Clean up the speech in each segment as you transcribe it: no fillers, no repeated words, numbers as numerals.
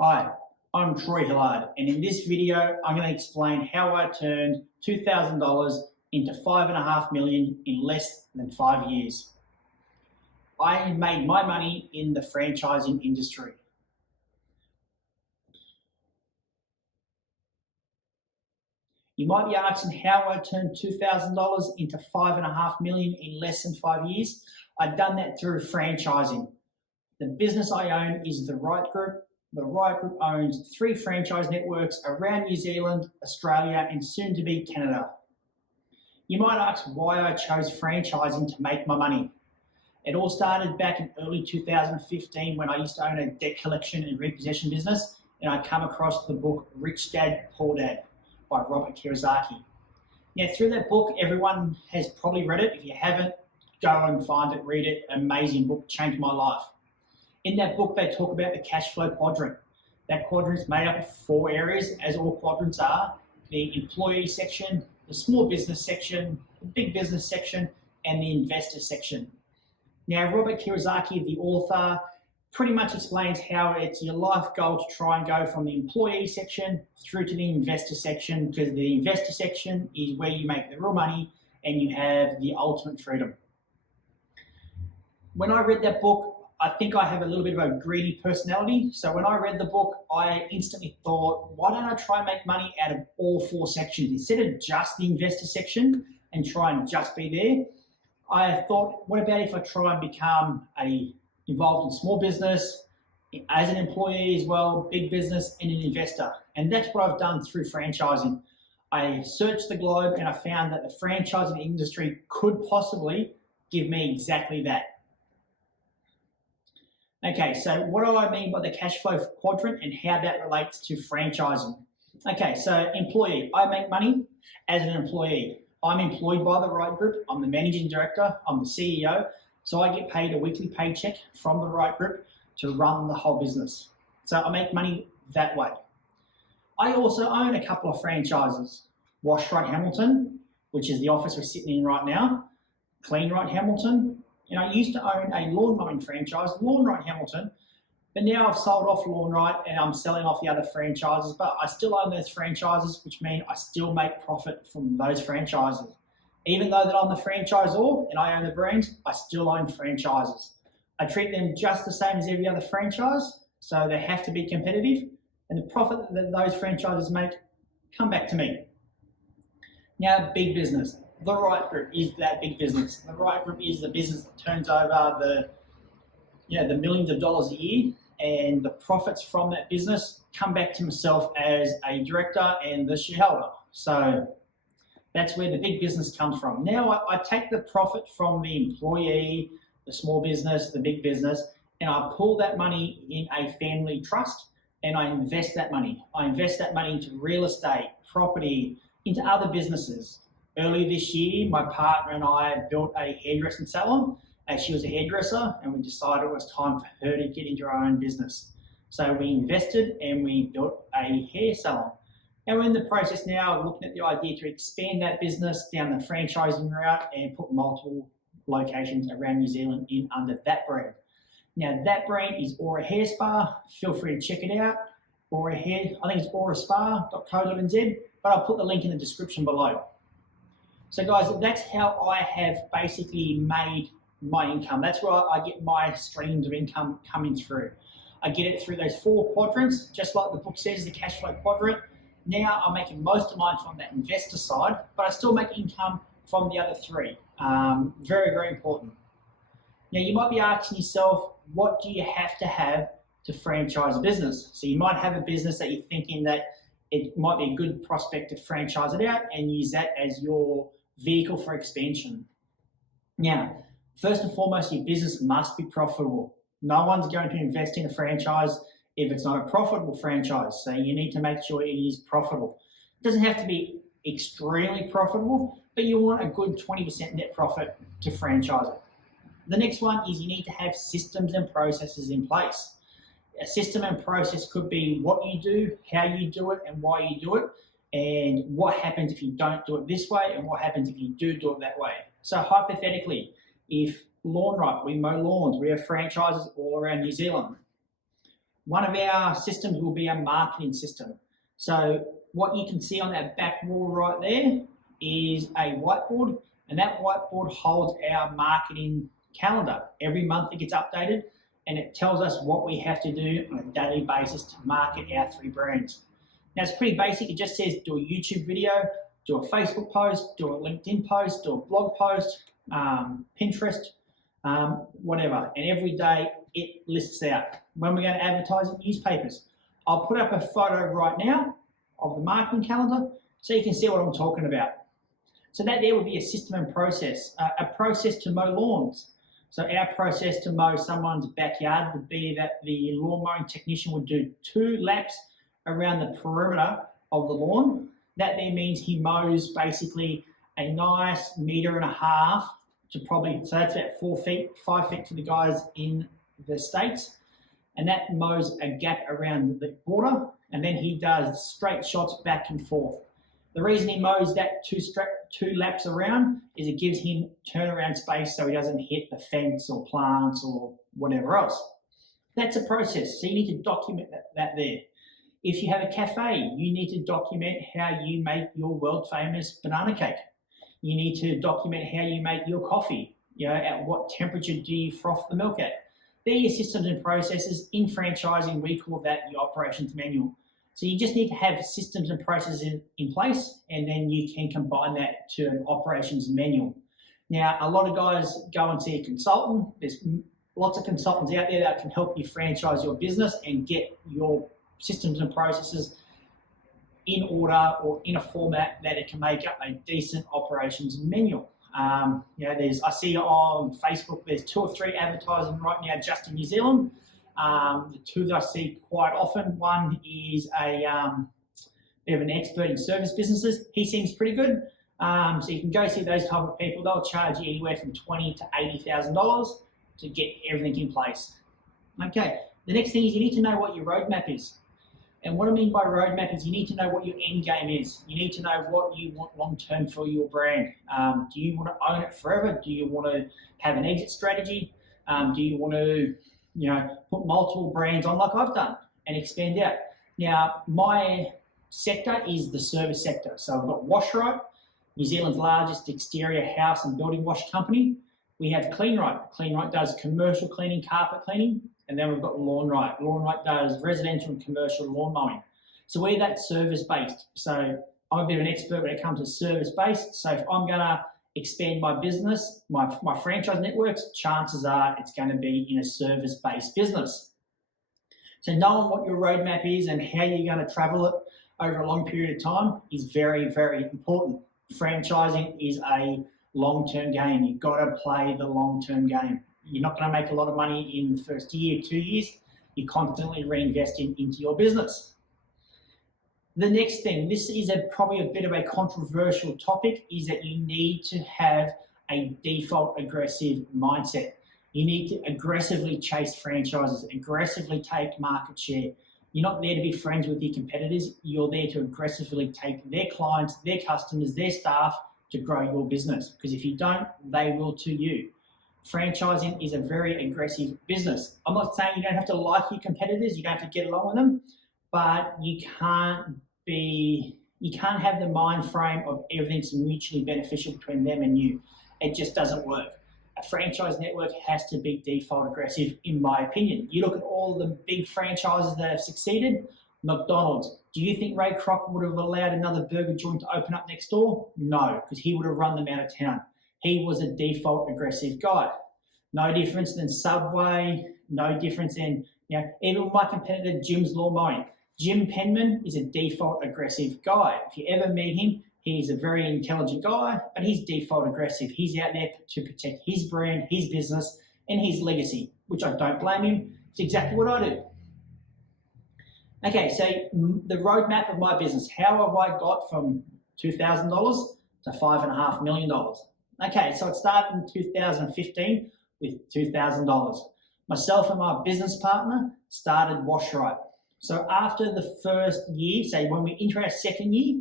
Hi, I'm Troy Hillard, and in this video, I'm going to explain how I turned $2,000 into $5.5 million in less than 5 years. I made my money in the franchising industry. You might be asking how I turned $2,000 into $5.5 million in less than 5 years. I've done that through franchising. The business I own is the Rite Group. The Rite Group owns 3 franchise networks around New Zealand, Australia, and soon to be Canada. You might ask why I chose franchising to make my money. It all started back in early 2015 when I used to own a debt collection and repossession business, and I come across the book Rich Dad, Poor Dad by Robert Kiyosaki. Now, through that book, everyone has probably read it. If you haven't, go and find it, read it. Amazing book, changed my life. In that book, they talk about the cash flow quadrant. That quadrant is made up of 4 areas, as all quadrants are: the employee section, the small business section, the big business section, and the investor section. Now, Robert Kiyosaki, the author, pretty much explains how it's your life goal to try and go from the employee section through to the investor section, because the investor section is where you make the real money and you have the ultimate freedom. When I read that book, I think I have a little bit of a greedy personality. So when I read the book, I instantly thought, why don't I try and make money out of all 4 sections? Instead of just the investor section and try and just be there, I thought, what about if I try and become involved in small business, as an employee as well, big business, and an investor? And that's what I've done through franchising. I searched the globe and I found that the franchising industry could possibly give me exactly that. Okay, so what do I mean by the cash flow quadrant and how that relates to franchising? Okay, so employee, I make money as an employee. I'm employed by the Rite Group. I'm the managing director. I'm the CEO. So I get paid a weekly paycheck from the Rite Group to run the whole business. So I make money that way. I also own a couple of franchises. Wash Rite Hamilton, which is the office we're sitting in right now. Clean Rite Hamilton. And I used to own a lawn mowing franchise, Lawn Rite Hamilton, but now I've sold off Lawn Rite and I'm selling off the other franchises, but I still own those franchises, which means I still make profit from those franchises. Even though that I'm the franchisor and I own the brands, I still own franchises. I treat them just the same as every other franchise, so they have to be competitive, and the profit that those franchises make come back to me. Now, big business. The Rite Group is that big business. The Rite Group is the business that turns over the millions of dollars a year, and the profits from that business come back to myself as a director and the shareholder. So that's where the big business comes from. Now I take the profit from the employee, the small business, the big business, and I pull that money in a family trust and I invest that money. I invest that money into real estate, property, into other businesses. Earlier this year, my partner and I built a hairdressing salon. She was a hairdresser, and we decided it was time for her to get into her own business. So we invested and we built a hair salon. And we're in the process now of looking at the idea to expand that business down the franchising route and put multiple locations around New Zealand in under that brand. Now that brand is Aura Hair Spa. Feel free to check it out. Aura Hair, I think it's auraspa.co.nz, but I'll put the link in the description below. So guys, that's how I have basically made my income. That's where I get my streams of income coming through. I get it through those 4 quadrants, just like the book says, the cash flow quadrant. Now I'm making most of mine from that investor side, but I still make income from the other 3. Very, very important. Now you might be asking yourself, what do you have to franchise a business? So you might have a business that you're thinking that it might be a good prospect to franchise it out and use that as your vehicle for expansion. Now, first and foremost, your business must be profitable. No one's going to invest in a franchise if it's not a profitable franchise. So you need to make sure it is profitable. It doesn't have to be extremely profitable, but you want a good 20% net profit to franchise it. The next one is you need to have systems and processes in place. A system and process could be what you do, how you do it, and why you do it, and what happens if you don't do it this way, and what happens if you do it that way. So hypothetically, if Lawn Rite, we mow lawns, we have franchises all around New Zealand. One of our systems will be a marketing system. So what you can see on that back wall right there is a whiteboard, and that whiteboard holds our marketing calendar. Every month it gets updated, and it tells us what we have to do on a daily basis to market our 3 brands. Now it's pretty basic. It just says do a YouTube video, do a Facebook post, do a LinkedIn post, do a blog post, Pinterest, whatever. And every day it lists out when we're going to advertise in newspapers. I'll put up a photo right now of the marketing calendar so you can see what I'm talking about. So that there would be a system and process, a process to mow lawns. So our process to mow someone's backyard would be that the lawn mowing technician would do 2 laps around the perimeter of the lawn. That then means he mows basically a nice 1.5 meters to probably, so that's about 4 feet, 5 feet for the guys in the States. And that mows a gap around the border, and then he does straight shots back and forth. The reason he mows that 2 laps around is it gives him turnaround space so he doesn't hit the fence or plants or whatever else. That's a process, so you need to document that there. If you have a cafe, you need to document how you make your world famous banana cake. You need to document how you make your coffee. At what temperature do you froth the milk at? They're your systems and processes. In franchising, we call that your operations manual. So you just need to have systems and processes in place, and then you can combine that to an operations manual. Now, a lot of guys go and see a consultant. There's lots of consultants out there that can help you franchise your business and get your systems and processes in order or in a format that it can make up a decent operations manual. I see on Facebook there's 2 or 3 advertising right now just in New Zealand. The 2 that I see quite often, one is a bit of an expert in service businesses. He seems pretty good. So you can go see those type of people. They'll charge you anywhere from $20,000 to $80,000 to get everything in place. Okay, the next thing is you need to know what your roadmap is. And what I mean by roadmap is you need to know what your end game is. You need to know what you want long-term for your brand. Do you want to own it forever? Do you want to have an exit strategy? Do you want to, put multiple brands on like I've done and expand out? Now, my sector is the service sector. So I've got Rite, New Zealand's largest exterior house and building wash company. We have Rite. Rite does commercial cleaning, carpet cleaning. And then we've got Lawn Rite. Lawn Rite does residential and commercial lawn mowing. So we're that service-based. So I'm a bit of an expert when it comes to service-based. So if I'm going to expand my business, my franchise networks, chances are it's going to be in a service-based business. So knowing what your roadmap is and how you're going to travel it over a long period of time is very, very important. Franchising is a long-term game. You've got to play the long-term game. You're not going to make a lot of money in the first year, 2 years. You're constantly reinvesting into your business. The next thing, this is probably a bit of a controversial topic, is that you need to have a default aggressive mindset. You need to aggressively chase franchises, aggressively take market share. You're not there to be friends with your competitors. You're there to aggressively take their clients, their customers, their staff to grow your business. Because if you don't, they will to you. Franchising is a very aggressive business. I'm not saying you don't have to like your competitors, you don't have to get along with them, but you can't have the mind frame of everything's mutually beneficial between them and you. It just doesn't work. A franchise network has to be default aggressive, in my opinion. You look at all the big franchises that have succeeded. McDonald's. Do you think Ray Kroc would have allowed another burger joint to open up next door? No, because he would have run them out of town. He was a default aggressive guy. No difference than Subway, no difference in, even my competitor, Jim's Lawn Mowing. Jim Penman is a default aggressive guy. If you ever meet him, he's a very intelligent guy, but he's default aggressive. He's out there to protect his brand, his business, and his legacy, which I don't blame him. It's exactly what I do. Okay, so the roadmap of my business, how have I got from $2,000 to $5.5 million? Okay, so it started in 2015 with $2,000. Myself and my business partner started Rite. So after the first year, say when we enter our second year,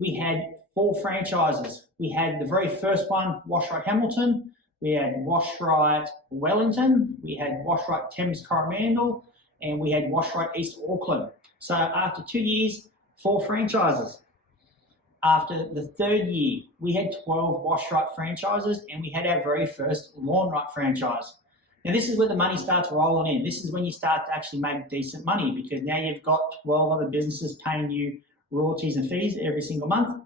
we had 4 franchises. We had the very first one, Rite Hamilton. We had Rite Wellington. We had Rite Thames Coromandel. and we had Washrite East Auckland. So after 2 years, 4 franchises. After the 3rd year, we had 12 Washrite franchises, and we had our very first Lawn Rite franchise. Now this is where the money starts rolling in. This is when you start to actually make decent money, because now you've got 12 other businesses paying you royalties and fees every single month.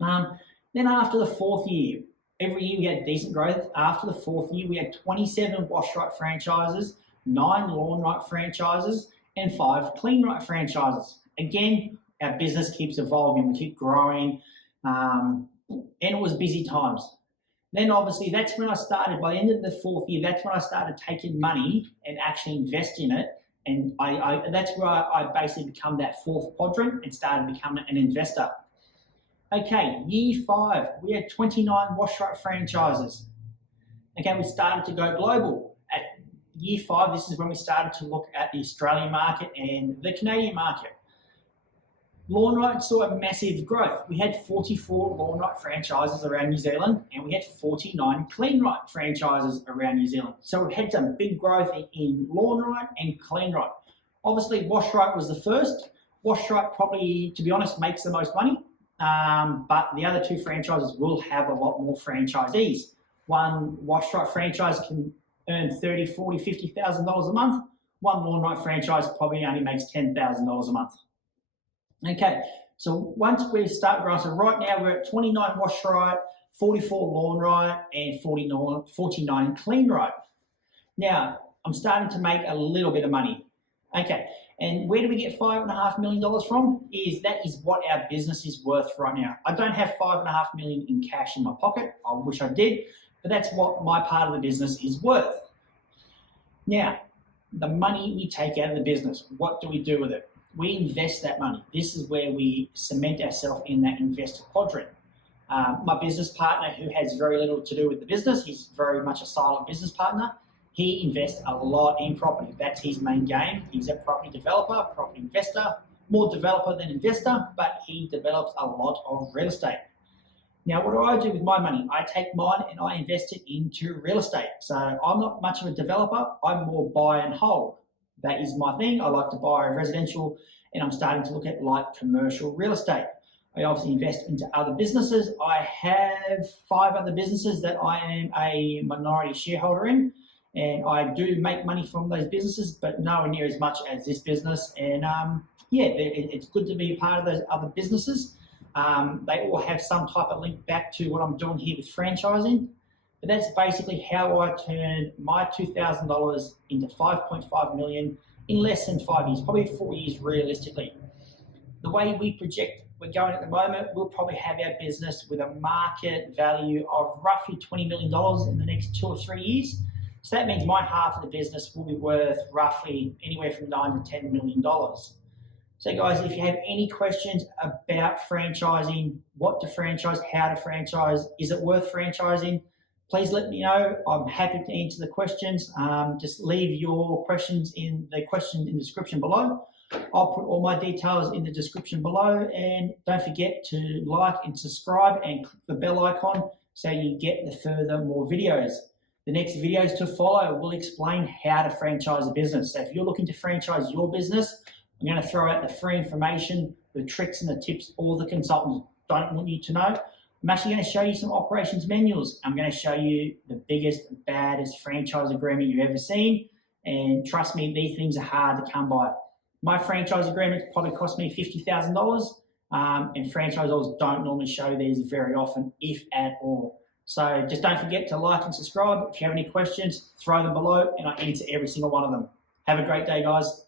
Then after the 4th year, every year we had decent growth. After the 4th year, we had 27 Washrite franchises, 9 Lawn Rite franchises, and 5 Clean Rite franchises. Again, our business keeps evolving, we keep growing, and it was busy times. Then obviously that's when I started, by the end of the 4th year, that's when I started taking money and actually invest in it. And that's where I basically become that 4th quadrant and started becoming an investor. Okay, year 5, we had 29 Washrite franchises. Okay, we started to go global. At year 5, this is when we started to look at the Australian market and the Canadian market. Lawn Rite saw a massive growth. We had 44 Lawn Rite franchises around New Zealand, and we had 49 Clean Rite franchises around New Zealand. So we've had some big growth in Lawn Rite and Clean Rite. Obviously, Washrite was the first. Washrite probably, to be honest, makes the most money, but the other 2 franchises will have a lot more franchisees. One Washrite franchise can earn $30,000, $40,000, $50,000 a month. One Lawn Rite franchise probably only makes $10,000 a month. Okay, so once we start growing, so right now we're at 29 Washrite, 44 Lawn Rite, and 49 Clean Rite. Now, I'm starting to make a little bit of money. Okay, and where do we get $5.5 million from? That is what our business is worth right now. I don't have $5.5 million in cash in my pocket. I wish I did, but that's what my part of the business is worth. Now, the money we take out of the business, what do we do with it? We invest that money. This is where we cement ourselves in that investor quadrant. My business partner, who has very little to do with the business, he's very much a silent business partner. He invests a lot in property. That's his main game. He's a property developer, property investor, more developer than investor, but he develops a lot of real estate. Now, what do I do with my money? I take mine and I invest it into real estate. So I'm not much of a developer. I'm more buy and hold. That is my thing. I like to buy residential, and I'm starting to look at light commercial real estate. I obviously invest into other businesses. I have 5 other businesses that I am a minority shareholder in, and I do make money from those businesses, but nowhere near as much as this business. And yeah, it's good to be a part of those other businesses. They all have some type of link back to what I'm doing here with franchising. But that's basically how I turned my $2,000 into $5.5 million in less than 5 years, probably 4 years realistically. The way we project we're going at the moment, we'll probably have our business with a market value of roughly $20 million in the next 2 or 3 years. So that means my half of the business will be worth roughly anywhere from $9 to $10 million. So guys, if you have any questions about franchising, what to franchise, how to franchise, is it worth franchising, please let me know. I'm happy to answer the questions. Just leave your questions in the description below. I'll put all my details in the description below, and don't forget to like and subscribe and click the bell icon so you get the further more videos. The next videos to follow will explain how to franchise a business. So if you're looking to franchise your business, I'm going to throw out the free information, the tricks and the tips all the consultants don't want you to know. I'm actually going to show you some operations manuals. I'm going to show you the biggest, baddest franchise agreement you've ever seen. And trust me, these things are hard to come by. My franchise agreement probably cost me $50,000, and franchisors don't normally show these very often, if at all. So just don't forget to like and subscribe. If you have any questions, throw them below, and I answer every single one of them. Have a great day, guys.